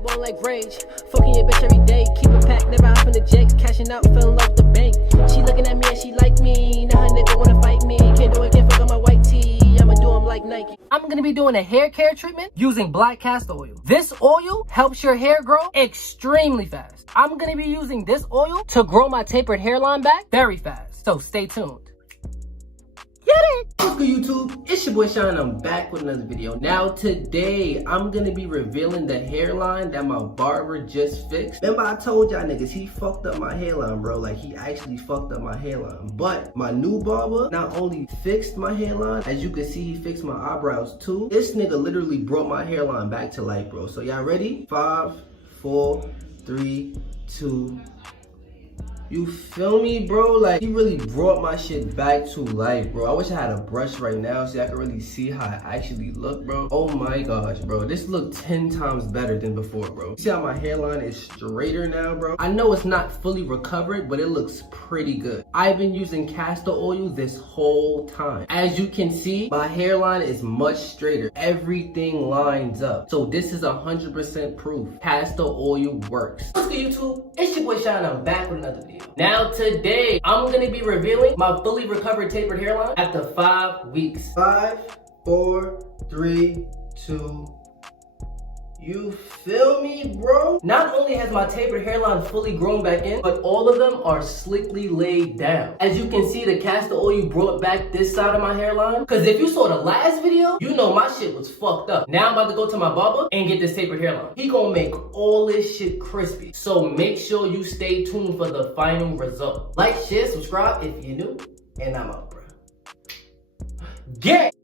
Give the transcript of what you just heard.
ballin' like rage. Fucking your bitch every day. Keep it packed, never hop in the jet. Cashing out, fell in love with the bank. She looking at me and she like me. Now her nigga wanna fight me. Can't do it, can't fuck on my white tee. I'ma do him like Nike. I'm gonna be doing a hair care treatment using black castor oil. This oil helps your hair grow extremely fast. I'm gonna be using this oil to grow my tapered hairline back very fast. So stay tuned. What's good, YouTube? It's your boy Shine. I'm back with another video. Now today I'm gonna be revealing the hairline that my barber just fixed. Remember I told y'all niggas he fucked up my hairline, bro. Like he actually fucked up my hairline. But my new barber not only fixed my hairline, as you can see he fixed my eyebrows too. This nigga literally brought my hairline back to life, bro. So y'all ready? 5, 4, 3, 2. You feel me, bro? Like, he really brought my shit back to life, bro. I wish I had a brush right now so I could really see how it actually look, bro. Oh my gosh, bro. This looked 10 times better than before, bro. See how my hairline is straighter now, bro? I know it's not fully recovered, but it looks pretty good. I've been using castor oil this whole time. As you can see, my hairline is much straighter. Everything lines up. So this is 100% proof. Castor oil works. What's good, YouTube? It's your boy Shine. I'm back with another video. Now today, I'm gonna be revealing my fully recovered tapered hairline after 5 weeks. 5, 4, 3, 2. You feel me, bro? Not only has my tapered hairline fully grown back in, but all of them are slickly laid down. As you can see, the castor oil brought back this side of my hairline. Cause if you saw the last video, you know my shit was fucked up. Now I'm about to go to my barber and get this tapered hairline. He gonna make all this shit crispy. So make sure you stay tuned for the final result. Like, share, subscribe if you're new, and I'm out, bro. Get